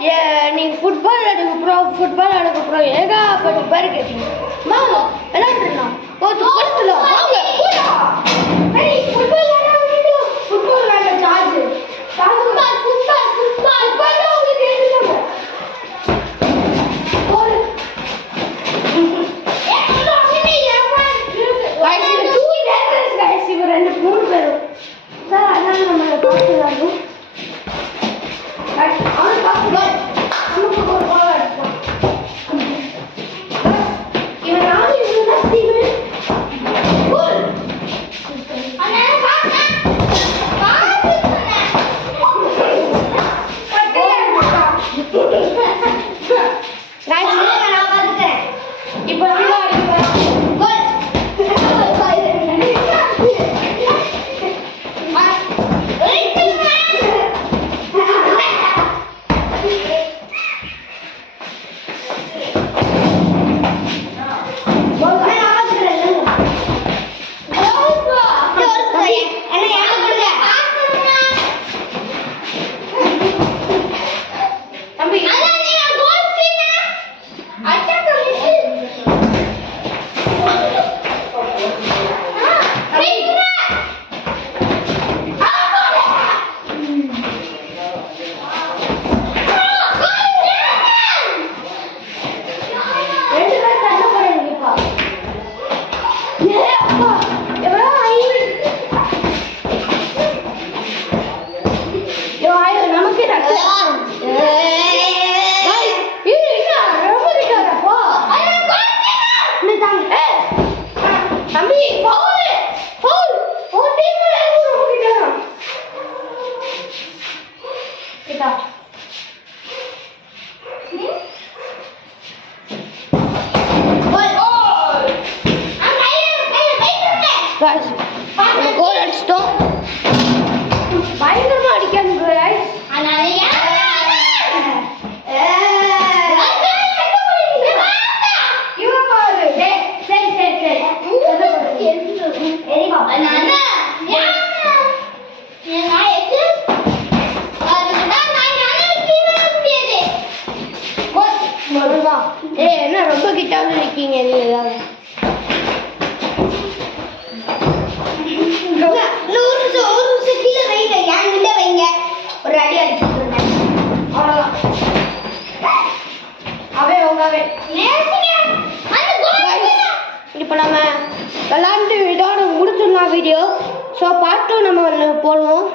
நீங்க ஃபுட்பால் ஆடுங்க ப்ரோ ஏகப்பட்ட பேர் கேட்டீங்க வாங்க விளையாண்டுலாம் போதும் வாங்க ஃபுட்பால் விளையாட சார்ஜ் கோல் அடிச்சிட்டோம் பயங்கரமா அடிக்கணும் என்ன ரொம்ப கிட்டாவது இருக்கீங்க நீங்க ஏதாவது ஒரு அடி அடிச்சுட்டு அவ்வளவுதான் இப்போ நம்ம விளையாண்டு இதோட முடிச்சிடலாம் வீடியோ. ஸோ பார்ட் 2 நம்ம போடுவோம்.